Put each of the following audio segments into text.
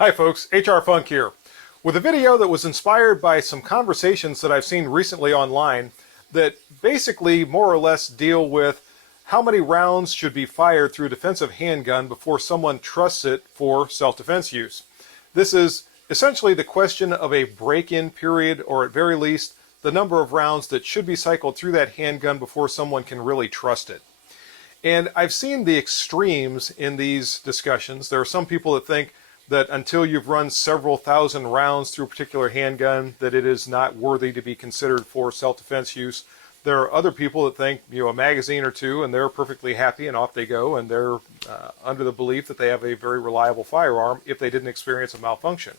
Hi folks, HR Funk here, with a video that was inspired by some conversations that I've seen recently online that basically more or less deal with how many rounds should be fired through a defensive handgun before someone trusts it for self-defense use. This is essentially the question of a break-in period, or at very least, the number of rounds that should be cycled through that handgun before someone can really trust it. And I've seen the extremes in these discussions. There are some people that think that until you've run several thousand rounds through a particular handgun, that it is not worthy to be considered for self-defense use. There are other people that think, a magazine or two, and they're perfectly happy, and off they go, and they're under the belief that they have a very reliable firearm if they didn't experience a malfunction.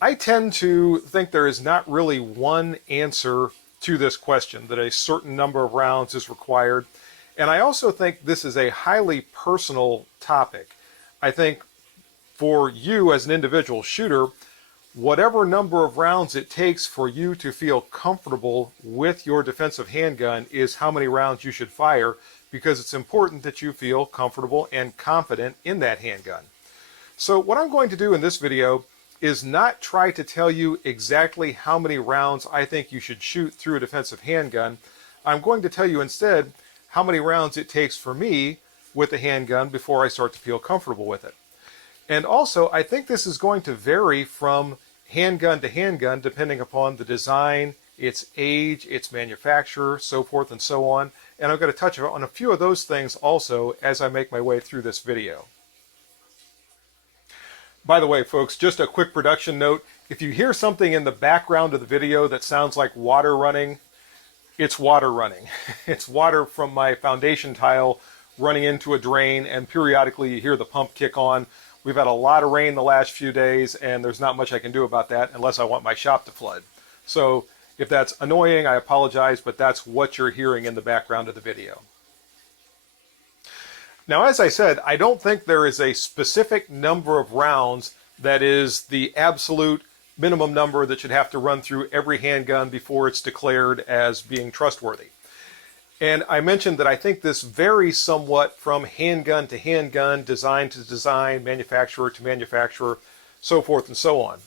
I tend to think there is not really one answer to this question, that a certain number of rounds is required. And I also think this is a highly personal topic. I think for you as an individual shooter, whatever number of rounds it takes for you to feel comfortable with your defensive handgun is how many rounds you should fire, because it's important that you feel comfortable and confident in that handgun. So what I'm going to do in this video is not try to tell you exactly how many rounds I think you should shoot through a defensive handgun. I'm going to tell you instead how many rounds it takes for me with the handgun before I start to feel comfortable with it. And also, I think this is going to vary from handgun to handgun depending upon the design, its age, its manufacturer, so forth and so on. And I'm going to touch on a few of those things also as I make my way through this video. By the way, folks, just a quick production note. If you hear something in the background of the video that sounds like water running, it's water running. It's water from my foundation tile running into a drain, and periodically you hear the pump kick on. We've had a lot of rain the last few days, and there's not much I can do about that unless I want my shop to flood. So if that's annoying, I apologize, but that's what you're hearing in the background of the video. Now, as I said, I don't think there is a specific number of rounds that is the absolute minimum number that should have to run through every handgun before it's declared as being trustworthy. And I mentioned that I think this varies somewhat from handgun to handgun, design to design, manufacturer to manufacturer, so forth and so on.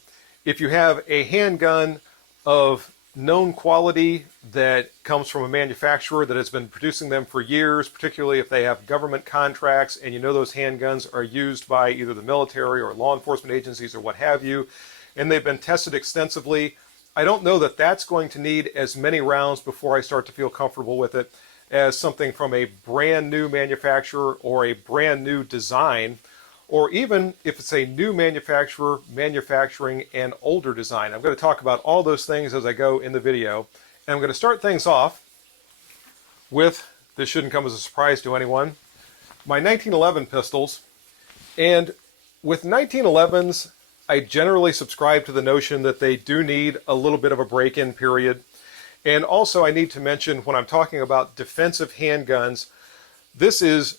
If you have a handgun of known quality that comes from a manufacturer that has been producing them for years, particularly if they have government contracts and you know those handguns are used by either the military or law enforcement agencies or what have you, and they've been tested extensively, I don't know that that's going to need as many rounds before I start to feel comfortable with it as something from a brand new manufacturer or a brand new design, or even if it's a new manufacturer manufacturing an older design. I'm going to talk about all those things as I go in the video. And I'm going to start things off with, this shouldn't come as a surprise to anyone, my 1911 pistols. And with 1911s, I generally subscribe to the notion that they do need a little bit of a break-in period. And also I need to mention, when I'm talking about defensive handguns, this is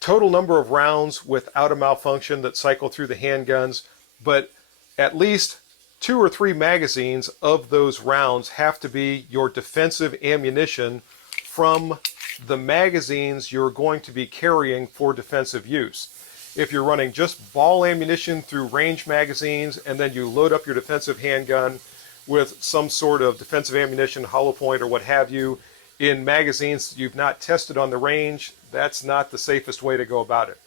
total number of rounds without a malfunction that cycle through the handguns, but at least 2 or 3 magazines of those rounds have to be your defensive ammunition from the magazines you're going to be carrying for defensive use. If you're running just ball ammunition through range magazines and then you load up your defensive handgun with some sort of defensive ammunition, hollow point, or what have you, in magazines you've not tested on the range, that's not the safest way to go about it.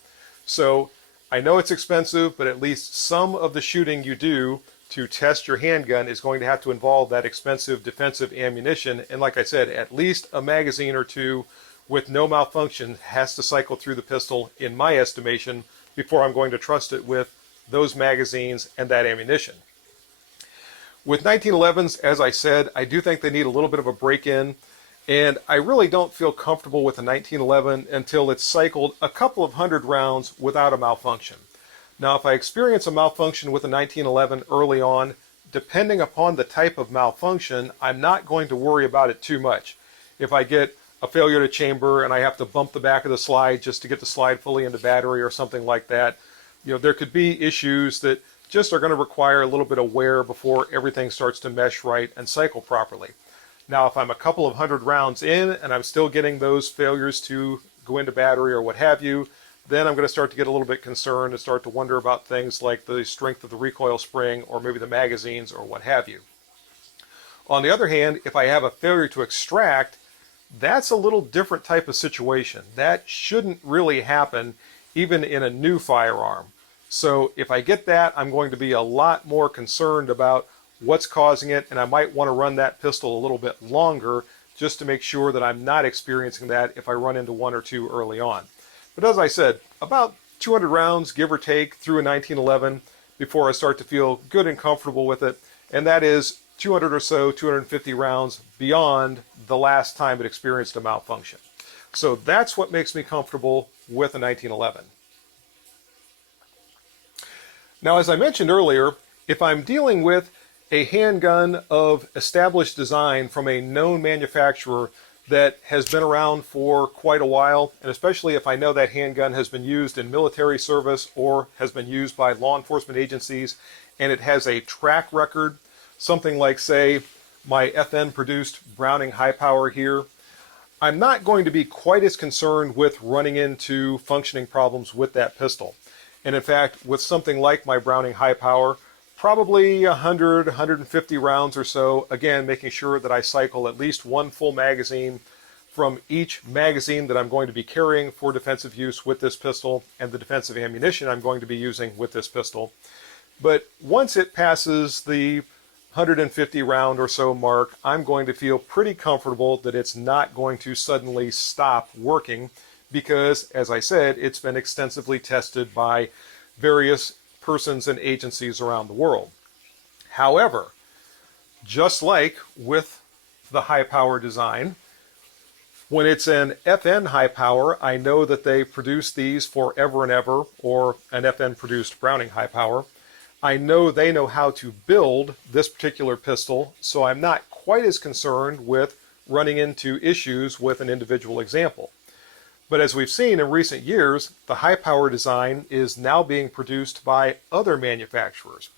So I know it's expensive, but at least some of the shooting you do to test your handgun is going to have to involve that expensive defensive ammunition. And like I said, at least a magazine or two with no malfunction has to cycle through the pistol, in my estimation, before I'm going to trust it with those magazines and that ammunition. With 1911s, as I said, I do think they need a little bit of a break-in, and I really don't feel comfortable with a 1911 until it's cycled a couple of hundred rounds without a malfunction. Now, if I experience a malfunction with a 1911 early on, depending upon the type of malfunction, I'm not going to worry about it too much. If I get a failure to chamber and I have to bump the back of the slide just to get the slide fully into battery or something like that, there could be issues that just are going to require a little bit of wear before everything starts to mesh right and cycle properly. Now, if I'm a couple of hundred rounds in and I'm still getting those failures to go into battery or what have you, then I'm going to start to get a little bit concerned and start to wonder about things like the strength of the recoil spring or maybe the magazines or what have you. On the other hand, if I have a failure to extract, that's a little different type of situation. That shouldn't really happen even in a new firearm. So if I get that, I'm going to be a lot more concerned about what's causing it, and I might want to run that pistol a little bit longer just to make sure that I'm not experiencing that if I run into one or two early on. But as I said, about 200 rounds, give or take, through a 1911 before I start to feel good and comfortable with it, and that is 200 or so, 250 rounds beyond the last time it experienced a malfunction. So that's what makes me comfortable with a 1911. Now, as I mentioned earlier, if I'm dealing with a handgun of established design from a known manufacturer that has been around for quite a while, and especially if I know that handgun has been used in military service or has been used by law enforcement agencies, and it has a track record, something like, say, my FN-produced Browning High Power here, I'm not going to be quite as concerned with running into functioning problems with that pistol. And in fact, with something like my Browning High Power, probably 100, 150 rounds or so, again, making sure that I cycle at least one full magazine from each magazine that I'm going to be carrying for defensive use with this pistol and the defensive ammunition I'm going to be using with this pistol. But once it passes the 150 round or so mark, I'm going to feel pretty comfortable that it's not going to suddenly stop working because, as I said, it's been extensively tested by various persons and agencies around the world. However, just like with the high power design, when it's an FN high power, I know that they produce these forever and ever, or an FN produced Browning high power. I know they know how to build this particular pistol, so I'm not quite as concerned with running into issues with an individual example. But as we've seen in recent years, the high power design is now being produced by other manufacturers.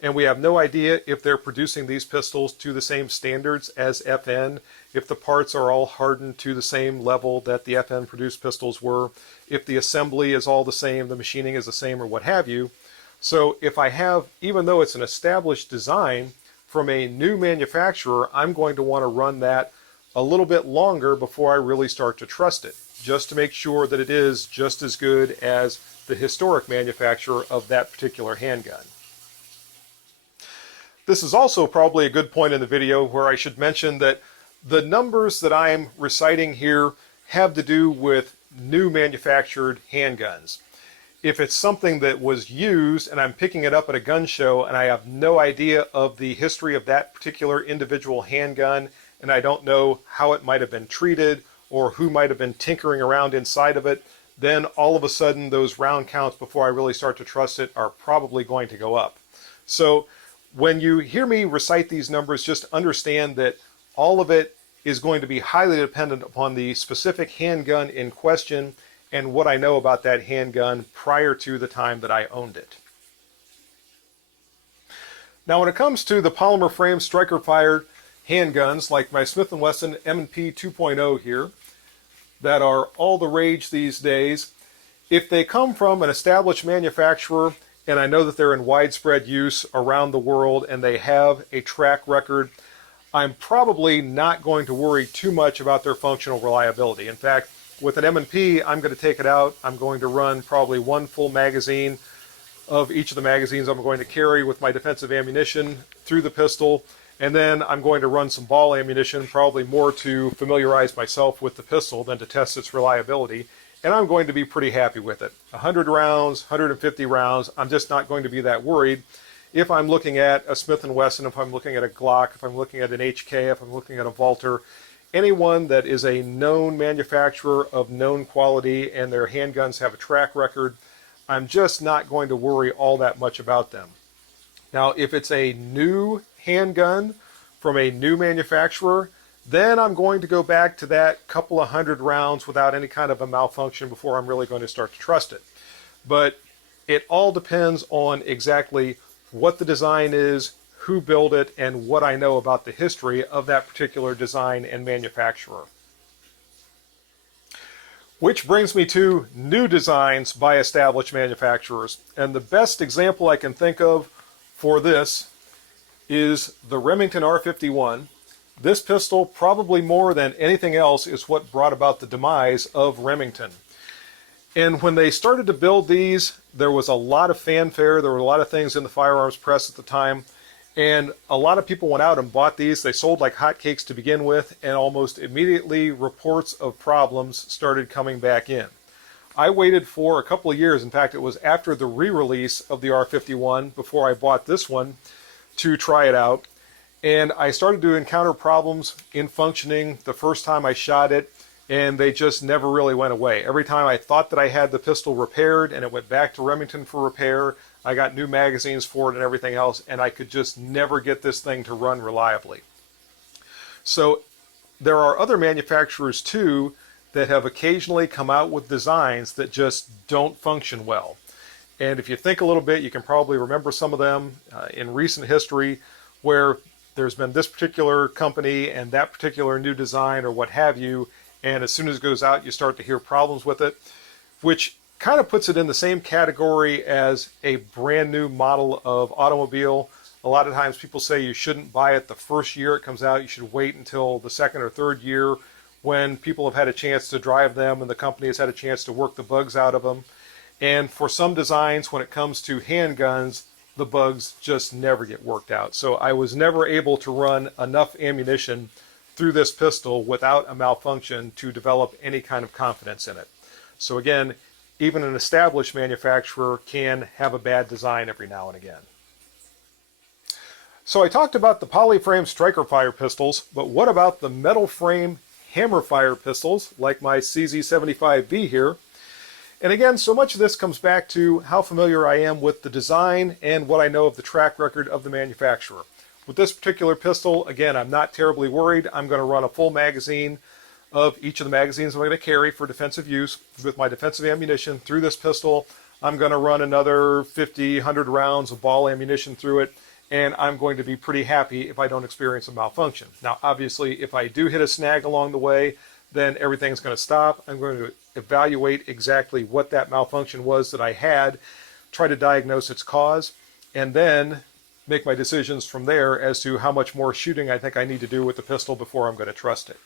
And we have no idea if they're producing these pistols to the same standards as FN, if the parts are all hardened to the same level that the FN produced pistols were, if the assembly is all the same, the machining is the same, or what have you. So if I have, even though it's an established design from a new manufacturer, I'm going to want to run that a little bit longer before I really start to trust it, just to make sure that it is just as good as the historic manufacturer of that particular handgun. This is also probably a good point in the video where I should mention that the numbers that I'm reciting here have to do with new manufactured handguns. If it's something that was used and I'm picking it up at a gun show and I have no idea of the history of that particular individual handgun and I don't know how it might have been treated or who might have been tinkering around inside of it, then all of a sudden those round counts before I really start to trust it are probably going to go up. So when you hear me recite these numbers, just understand that all of it is going to be highly dependent upon the specific handgun in question and what I know about that handgun prior to the time that I owned it. Now when it comes to the polymer frame striker fired handguns like my Smith & Wesson M&P 2.0 here, that are all the rage these days, if they come from an established manufacturer and I know that they're in widespread use around the world and they have a track record, I'm probably not going to worry too much about their functional reliability. In fact, with an M&P, I'm going to take it out. I'm going to run probably one full magazine of each of the magazines I'm going to carry with my defensive ammunition through the pistol, and then I'm going to run some ball ammunition, probably more to familiarize myself with the pistol than to test its reliability, and I'm going to be pretty happy with it. 100 rounds, 150 rounds, I'm just not going to be that worried. If I'm looking at a Smith & Wesson, if I'm looking at a Glock, if I'm looking at an HK, if I'm looking at a Walter, anyone that is a known manufacturer of known quality and their handguns have a track record, I'm just not going to worry all that much about them. Now, if it's a new handgun from a new manufacturer, then I'm going to go back to that couple of 100 rounds without any kind of a malfunction before I'm really going to start to trust it. But it all depends on exactly what the design is, who built it, and what I know about the history of that particular design and manufacturer. Which brings me to new designs by established manufacturers. And the best example I can think of for this is the Remington R51. This pistol, probably more than anything else, is what brought about the demise of Remington. And when they started to build these, there was a lot of fanfare. There were a lot of things in the firearms press at the time. And a lot of people went out and bought these. They sold like hotcakes to begin with, and almost immediately reports of problems started coming back in. I waited for a couple of years. In fact, it was after the re-release of the R51 before I bought this one to try it out. And I started to encounter problems in functioning the first time I shot it, and they just never really went away. Every time I thought that I had the pistol repaired and it went back to Remington for repair, I got new magazines for it and everything else, and I could just never get this thing to run reliably. So there are other manufacturers too that have occasionally come out with designs that just don't function well. And if you think a little bit, you can probably remember some of them in recent history where there's been this particular company and that particular new design or what have you, and as soon as it goes out, you start to hear problems with it, which kind of puts it in the same category as a brand new model of automobile. A lot of times people say you shouldn't buy it the first year it comes out. You should wait until the second or third year when people have had a chance to drive them and the company has had a chance to work the bugs out of them. And for some designs, when it comes to handguns, the bugs just never get worked out. So I was never able to run enough ammunition through this pistol without a malfunction to develop any kind of confidence in it. So again, even an established manufacturer can have a bad design every now and again. So I talked about the polyframe striker fire pistols, but what about the metal frame hammer fire pistols like my CZ75B here? And again, so much of this comes back to how familiar I am with the design and what I know of the track record of the manufacturer. With this particular pistol, again, I'm not terribly worried. I'm going to run a full magazine of each of the magazines I'm going to carry for defensive use with my defensive ammunition through this pistol. I'm going to run another 50, 100 rounds of ball ammunition through it, and I'm going to be pretty happy if I don't experience a malfunction. Now, obviously, if I do hit a snag along the way, then everything's going to stop. I'm going to evaluate exactly what that malfunction was that I had, try to diagnose its cause, and then make my decisions from there as to how much more shooting I think I need to do with the pistol before I'm going to trust it.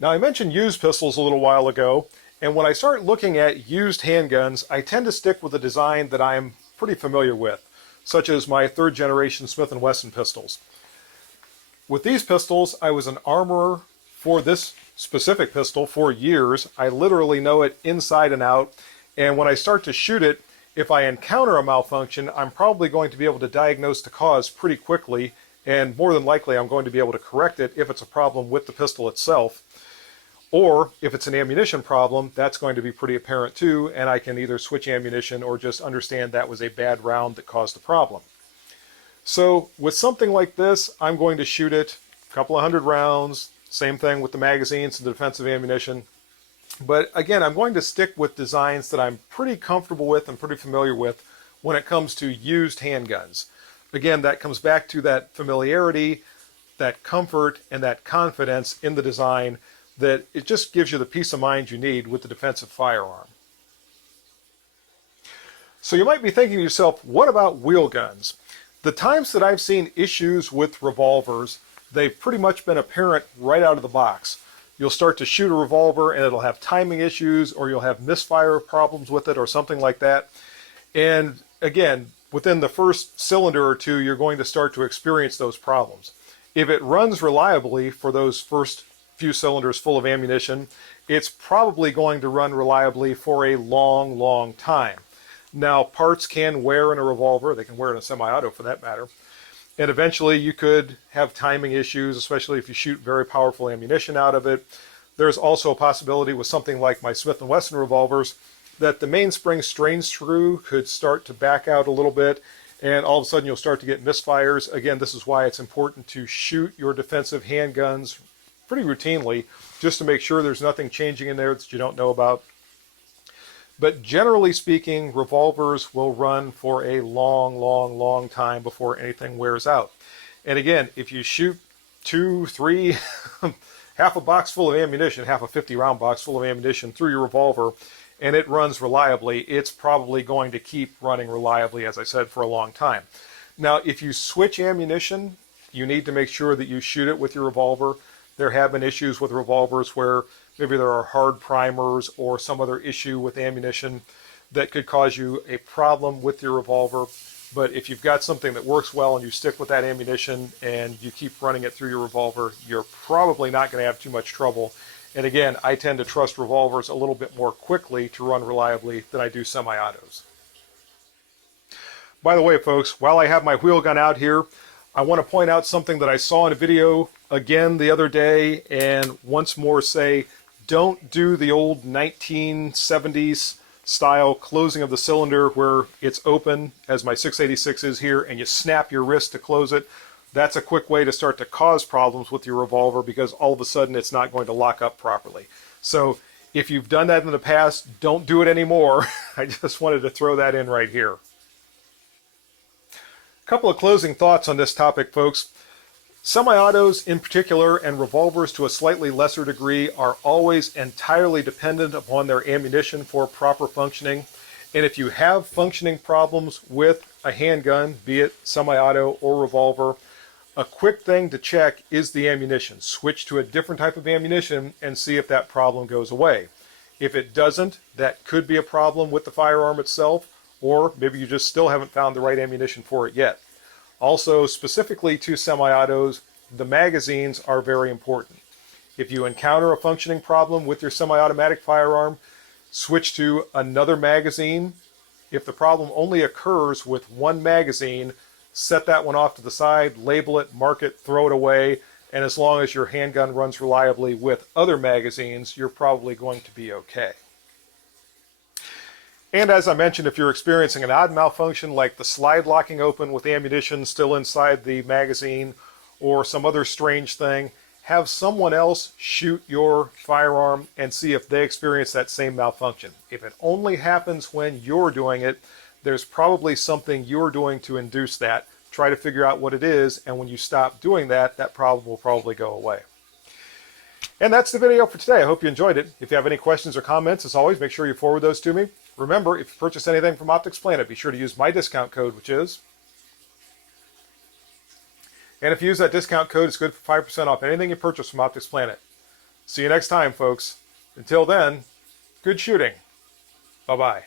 Now, I mentioned used pistols a little while ago, and when I start looking at used handguns, I tend to stick with a design that I'm pretty familiar with, such as my third generation Smith & Wesson pistols. With these pistols, I was an armorer for this specific pistol for years. I literally know it inside and out, and when I start to shoot it, if I encounter a malfunction, I'm probably going to be able to diagnose the cause pretty quickly, and more than likely I'm going to be able to correct it if it's a problem with the pistol itself. Or if it's an ammunition problem, that's going to be pretty apparent too, and I can either switch ammunition or just understand that was a bad round that caused the problem. So with something like this, I'm going to shoot it a couple of hundred rounds, same thing with the magazines and the defensive ammunition. But again, I'm going to stick with designs that I'm pretty comfortable with and pretty familiar with when it comes to used handguns. Again, that comes back to that familiarity, that comfort, and that confidence in the design that it just gives you the peace of mind you need with the defensive firearm. So you might be thinking to yourself, what about wheel guns? The times that I've seen issues with revolvers, they've pretty much been apparent right out of the box. You'll start to shoot a revolver and it'll have timing issues, or you'll have misfire problems with it or something like that. And again, within the first cylinder or two, you're going to start to experience those problems. If it runs reliably for those first few cylinders full of ammunition, it's probably going to run reliably for a long, long time. Now, parts can wear in a revolver. They can wear in a semi-auto for that matter. And eventually you could have timing issues, especially if you shoot very powerful ammunition out of it. There's also a possibility with something like my Smith & Wesson revolvers that the mainspring strain screw could start to back out a little bit, and all of a sudden you'll start to get misfires. Again, this is why it's important to shoot your defensive handguns pretty routinely, just to make sure there's nothing changing in there that you don't know about. But generally speaking, revolvers will run for a long, long, long time before anything wears out. And again, if you shoot 2, 3 half a box full of ammunition, half a 50-round box full of ammunition through your revolver, and it runs reliably, it's probably going to keep running reliably, as I said, for a long time. Now, if you switch ammunition, you need to make sure that you shoot it with your revolver. There have been issues with revolvers where maybe there are hard primers or some other issue with ammunition that could cause you a problem with your revolver. But if you've got something that works well and you stick with that ammunition and you keep running it through your revolver, you're probably not going to have too much trouble. And again, I tend to trust revolvers a little bit more quickly to run reliably than I do semi-autos. By the way, folks, while I have my wheel gun out here, I want to point out something that I saw in a video again the other day, and once more say, don't do the old 1970s style closing of the cylinder where it's open, as my 686 is here, and you snap your wrist to close it. That's a quick way to start to cause problems with your revolver because all of a sudden it's not going to lock up properly. So if you've done that in the past, don't do it anymore. I just wanted to throw that in right here. A couple of closing thoughts on this topic, folks. Semi-autos in particular, and revolvers to a slightly lesser degree, are always entirely dependent upon their ammunition for proper functioning. And if you have functioning problems with a handgun, be it semi-auto or revolver, a quick thing to check is the ammunition. Switch to a different type of ammunition and see if that problem goes away. If it doesn't, that could be a problem with the firearm itself, or maybe you just still haven't found the right ammunition for it yet. Also, specifically to semi-autos, the magazines are very important. If you encounter a functioning problem with your semi-automatic firearm, switch to another magazine. If the problem only occurs with one magazine, set that one off to the side, label it, mark it, throw it away, and as long as your handgun runs reliably with other magazines, you're probably going to be okay. And as I mentioned, if you're experiencing an odd malfunction like the slide locking open with ammunition still inside the magazine or some other strange thing, have someone else shoot your firearm and see if they experience that same malfunction. If it only happens when you're doing it, there's probably something you're doing to induce that. Try to figure out what it is, and when you stop doing that, that problem will probably go away. And that's the video for today. I hope you enjoyed it. If you have any questions or comments, as always, make sure you forward those to me. Remember, if you purchase anything from Optics Planet, be sure to use my discount code, which is... And if you use that discount code, it's good for 5% off anything you purchase from Optics Planet. See you next time, folks. Until then, good shooting. Bye-bye.